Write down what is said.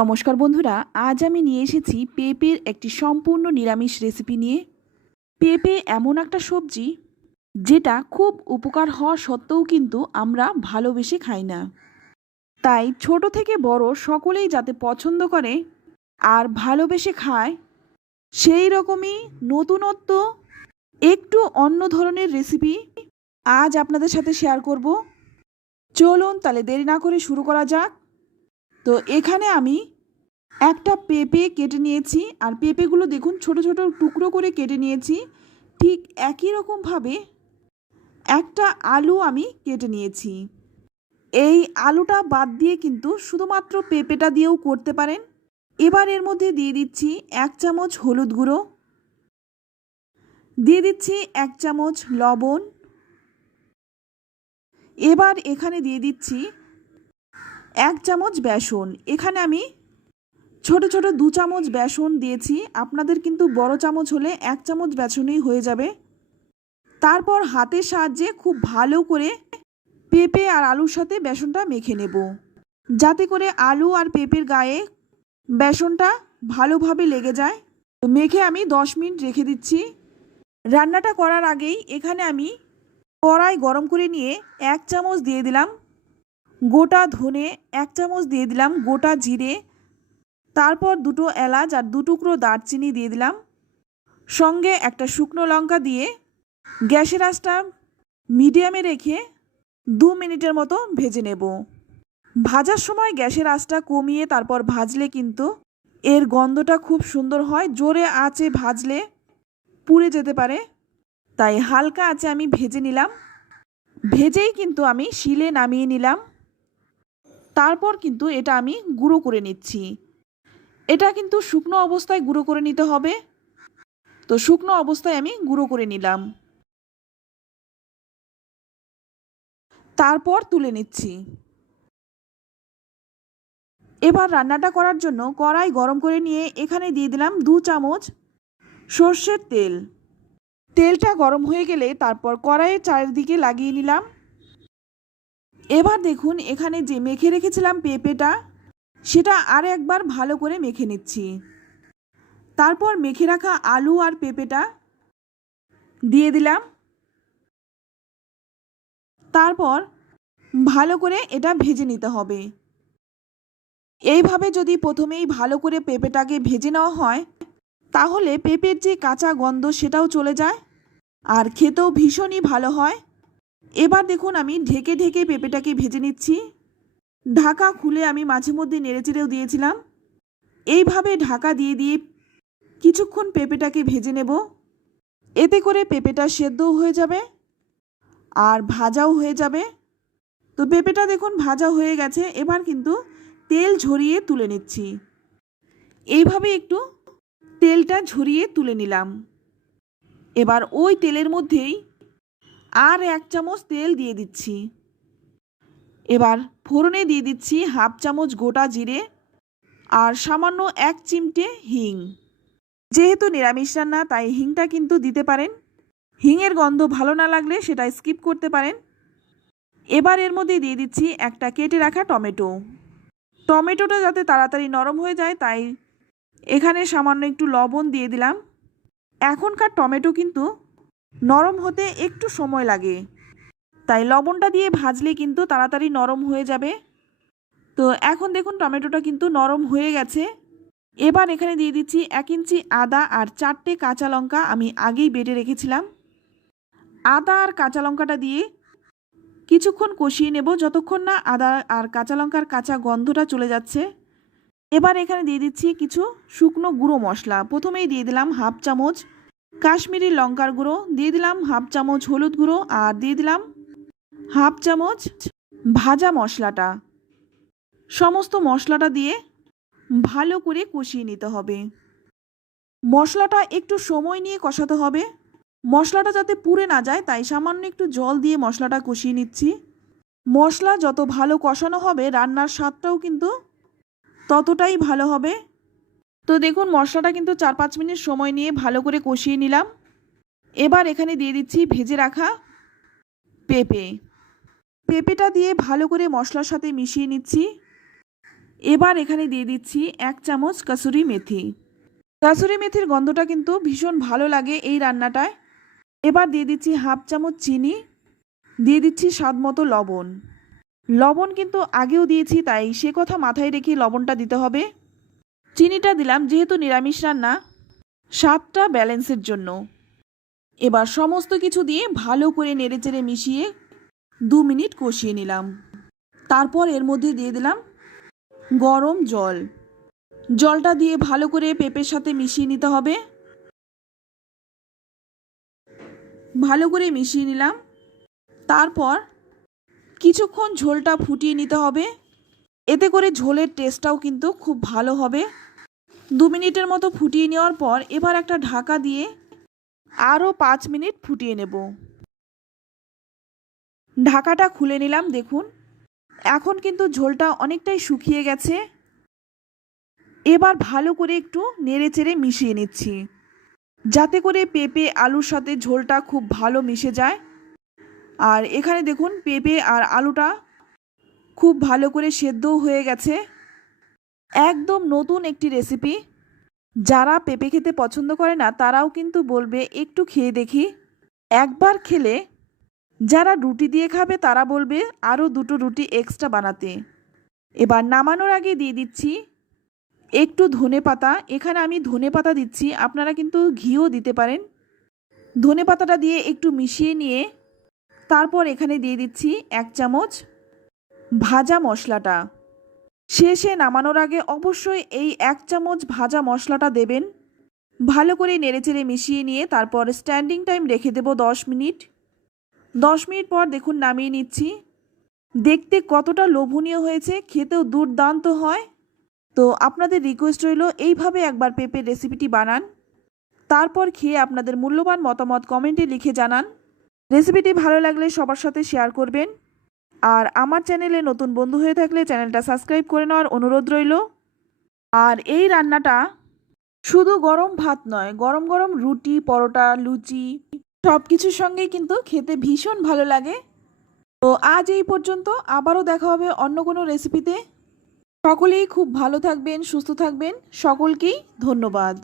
নমস্কার বন্ধুরা, আজ আমি নিয়ে এসেছি পেঁপের একটি সম্পূর্ণ নিরামিষ রেসিপি নিয়ে। পেঁপে এমন একটা সবজি যেটা খুব উপকার হওয়া সত্ত্বেও কিন্তু আমরা ভালোবেসে খাই না। তাই ছোট থেকে বড় সকলেই যাতে পছন্দ করে আর ভালোবেসে খায়, সেই রকমই নতুনত্ব একটু অন্য ধরনের রেসিপি আজ আপনাদের সাথে শেয়ার করব। চলুন তাহলে দেরি না করে শুরু করা যাক। তো এখানে আমি একটা পেঁপে কেটে নিয়েছি, আর পেঁপেগুলো দেখুন ছোট ছোট টুকরো করে কেটে নিয়েছি। ঠিক একই রকমভাবে একটা আলু আমি কেটে নিয়েছি। এই আলুটা বাদ দিয়ে কিন্তু শুধুমাত্র পেঁপেটা দিয়েও করতে পারেন। এবার এর মধ্যে দিয়ে দিচ্ছি 1 চামচ হলুদ গুঁড়ো, দিয়ে দিচ্ছি 1 চামচ লবণ। এবার এখানে দিয়ে দিচ্ছি 1 চামচ বেসন। এখানে আমি ছোট ছোট 2 চামচ বেসন দিয়েছি, আপনাদের কিন্তু বড় চামচ হলে 1 চামচ বেসনই হয়ে যাবে। তারপর হাতের সাহায্যে খুব ভালো করে পেঁপে আর আলুর সাথে বেসনটা মেখে নেব, যাতে করে আলু আর পেঁপের গায়ে বেসনটা ভালোভাবে লেগে যায়। তো মেখে আমি 10 মিনিট রেখে দিচ্ছি। রান্নাটা করার আগেই এখানে আমি কড়াই গরম করে নিয়ে 1 চামচ দিয়ে দিলাম গোটা ধনে, 1 চামচ দিয়ে দিলাম গোটা জিরে, তারপর 2টো এলাচ আর 2 টুকরো দারচিনি দিয়ে দিলাম, সঙ্গে একটা শুকনো লঙ্কা দিয়ে গ্যাসের আঁচটা মিডিয়ামে রেখে 2 মিনিটের মতো ভেজে নেব। ভাজার সময় গ্যাসের আঁচটা কমিয়ে তারপর ভাজলে কিন্তু এর গন্ধটা খুব সুন্দর হয়। জোরে আঁচে ভাজলে পুড়ে যেতে পারে, তাই হালকা আঁচে আমি ভেজে নিলাম। ভেজেই কিন্তু আমি শিলে নামিয়ে নিলাম। তারপর কিন্তু এটা আমি গুঁড়ো করে নিচ্ছি। এটা কিন্তু শুকনো অবস্থায় গুঁড়ো করে নিতে হবে। তো শুকনো অবস্থায় আমি গুঁড়ো করে নিলাম, তারপর তুলে নিচ্ছি। এবার রান্নাটা করার জন্য কড়াই গরম করে নিয়ে এখানে দিয়ে দিলাম 2 চামচ সর্ষের তেল। তেলটা গরম হয়ে গেলে তারপর কড়াইয়ের চারিদিকে লাগিয়ে নিলাম। এবার দেখুন এখানে যে মেখে রেখেছিলাম পেঁপেটা, সেটা আর একবার ভালো করে মেখে নিচ্ছি। তারপর মেখে রাখা আলু আর পেঁপেটা দিয়ে দিলাম। তারপর ভালো করে এটা ভেজে নিতে হবে। এইভাবে যদি প্রথমেই ভালো করে পেঁপেটাকে ভেজে নেওয়া হয়, তাহলে পেঁপের যে কাঁচা গন্ধ সেটাও চলে যায় আর খেতেও ভীষণই ভালো হয়। এবার দেখুন আমি ঢেকে ঢেকে পেঁপেটাকে ভেজে নিচ্ছি। ঢাকা খুলে আমি মাঝে মধ্যে নেড়েচেড়েও দিয়েছিলাম। এইভাবে ঢাকা দিয়ে দিয়ে কিছুক্ষণ পেঁপেটাকে ভেজে নেব। এতে করে পেঁপেটা সেদ্ধও হয়ে যাবে আর ভাজাও হয়ে যাবে। তো পেঁপেটা দেখুন ভাজা হয়ে গেছে। এবার কিন্তু তেল ঝরিয়ে তুলে নিচ্ছি। এইভাবে একটু তেলটা ঝরিয়ে তুলে নিলাম। এবার ওই তেলের মধ্যেই আর 1 চামচ তেল দিয়ে দিচ্ছি। এবার ফোড়নে দিয়ে দিচ্ছি 1/2 চামচ গোটা জিরে আর সামান্য 1 চিমটে হিং। যেহেতু নিরামিষ রান্না তাই হিংটা কিন্তু দিতে পারেন। হিংয়ের গন্ধ ভালো না লাগলে সেটা স্কিপ করতে পারেন। এবার এর মধ্যে দিয়ে দিচ্ছি একটা কেটে রাখা টমেটো। টমেটোটা যাতে তাড়াতাড়ি নরম হয়ে যায় তাই এখানে সামান্য একটু লবণ দিয়ে দিলাম। এখনকার টমেটো কিন্তু নরম হতে একটু সময় লাগে, তাই লবণটা দিয়ে ভাজলে কিন্তু তাড়াতাড়ি নরম হয়ে যাবে। তো এখন দেখুন টমেটোটা কিন্তু নরম হয়ে গেছে। এবার এখানে দিয়ে দিচ্ছি 1 ইঞ্চি আদা আর 4টে কাঁচা লঙ্কা আমি আগেই বেটে রেখেছিলাম। আদা আর কাঁচা লঙ্কাটা দিয়ে কিছুক্ষণ কষিয়ে নেব, যতক্ষণ না আদা আর কাঁচা লঙ্কার কাঁচা গন্ধটা চলে যাচ্ছে। এবার এখানে দিয়ে দিচ্ছি কিছু শুকনো গুঁড়ো মশলা। প্রথমেই দিয়ে দিলাম 1/2 চামচ কাশ্মীরি লঙ্কার গুঁড়ো, দিয়ে দিলাম 1/2 চামচ হলুদ গুঁড়ো আর দিয়ে দিলাম 1/2 চামচ ভাজা মশলাটা। সমস্ত মশলাটা দিয়ে ভালো করে কষিয়ে নিতে হবে। মশলাটা একটু সময় নিয়ে কষাতে হবে, মশলাটা যাতে পুড়ে না যায়, তাই সামান্য একটু জল দিয়ে মশলাটা কষিয়ে নিচ্ছি। মশলা যত ভালো কষানো হবে রান্নার স্বাদটাও কিন্তু ততটাই ভালো হবে। তো দেখুন মশলাটা কিন্তু 4-5 মিনিট সময় নিয়ে ভালো করে কষিয়ে নিলাম। এবার এখানে দিয়ে দিচ্ছি ভেজে রাখা পেঁপে। পেঁপেটা দিয়ে ভালো করে মশলার সাথে মিশিয়ে নিচ্ছি। এবার এখানে দিয়ে দিচ্ছি 1 চামচ কাসুরি মেথি। কাসুরি মেথির গন্ধটা কিন্তু ভীষণ ভালো লাগে এই রান্নাটায়। এবার দিয়ে দিচ্ছি 1/2 চামচ চিনি, দিয়ে দিচ্ছি স্বাদ মতো লবণ। লবণ কিন্তু আগেও দিয়েছি, তাই সে কথা মাথায় রেখে লবণটা দিতে হবে। চিনিটা দিলাম যেহেতু নিরামিষ রান্না, স্বাদটা ব্যালেন্সের জন্য। এবার সমস্ত কিছু দিয়ে ভালো করে নেড়েচেড়ে মিশিয়ে 2 মিনিট কষিয়ে নিলাম। তারপর এর মধ্যে দিয়ে দিলাম গরম জল। জলটা দিয়ে ভালো করে পেঁপের সাথে মিশিয়ে নিতে হবে। ভালো করে মিশিয়ে নিলাম। তারপর কিছুক্ষণ ঝোলটা ফুটিয়ে নিতে হবে। এতে করে ঝোলের টেস্টটাও কিন্তু খুব ভালো হবে। 2 মিনিটের মতো ফুটিয়ে নেওয়ার পর এবার একটা ঢাকা দিয়ে আরও 5 মিনিট ফুটিয়ে নেব। ঢাকাটা খুলে নিলাম। দেখুন এখন কিন্তু ঝোলটা অনেকটাই শুকিয়ে গেছে। এবার ভালো করে একটু নেড়েচেড়ে মিশিয়ে নিচ্ছি, যাতে করে পেঁপে আলুর সাথে ঝোলটা খুব ভালো মিশে যায়। আর এখানে দেখুন পেঁপে আর আলুটা খুব ভালো করে সেদ্ধও হয়ে গেছে। একদম নতুন একটি রেসিপি। যারা পেঁপে খেতে পছন্দ করে না তারাও কিন্তু বলবে একটু খেয়ে দেখি। একবার খেলে যারা রুটি দিয়ে খাবে তারা বলবে আরও 2টো রুটি এক্সট্রা বানাতে। এবার নামানোর আগে দিয়ে দিচ্ছি একটু ধনেপাতা। এখানে আমি ধনেপাতা দিচ্ছি, আপনারা কিন্তু ঘিও দিতে পারেন। ধনেপাতাটা দিয়ে একটু মিশিয়ে নিয়ে তারপর এখানে দিয়ে দিচ্ছি 1 চামচ ভাজা মশলাটা। শেষে নামানোর আগে অবশ্যই এই 1 চামচ ভাজা মশলাটা দেবেন। ভালো করে নেড়েচেড়ে মিশিয়ে নিয়ে তারপর স্ট্যান্ডিং টাইম রেখে দেব 10 মিনিট। 10 মিনিট পর দেখুন নামিয়ে নিচ্ছি। দেখতে কতটা লোভনীয় হয়েছে, খেতেও দুর্দান্ত হয়। তো আপনাদের রিকোয়েস্ট রইল এইভাবে একবার পেঁপের রেসিপিটি বানান, তারপর খেয়ে আপনাদের মূল্যবান মতামত কমেন্টে লিখে জানান। রেসিপিটি ভালো লাগলে সবার সাথে শেয়ার করবেন। আর আমার চ্যানেলে নতুন বন্ধু হয়ে থাকলে চ্যানেলটা সাবস্ক্রাইব করে নেওয়ার অনুরোধ রইল। আর এই রান্নাটা শুধু গরম ভাত নয়, গরম গরম রুটি, পরোটা, লুচি সব কিছুর সঙ্গেই কিন্তু খেতে ভীষণ ভালো লাগে। তো আজ এই পর্যন্ত, আবারও দেখা হবে অন্য কোনো রেসিপিতে। সকলেই খুব ভালো থাকবেন, সুস্থ থাকবেন। সকলকেই ধন্যবাদ।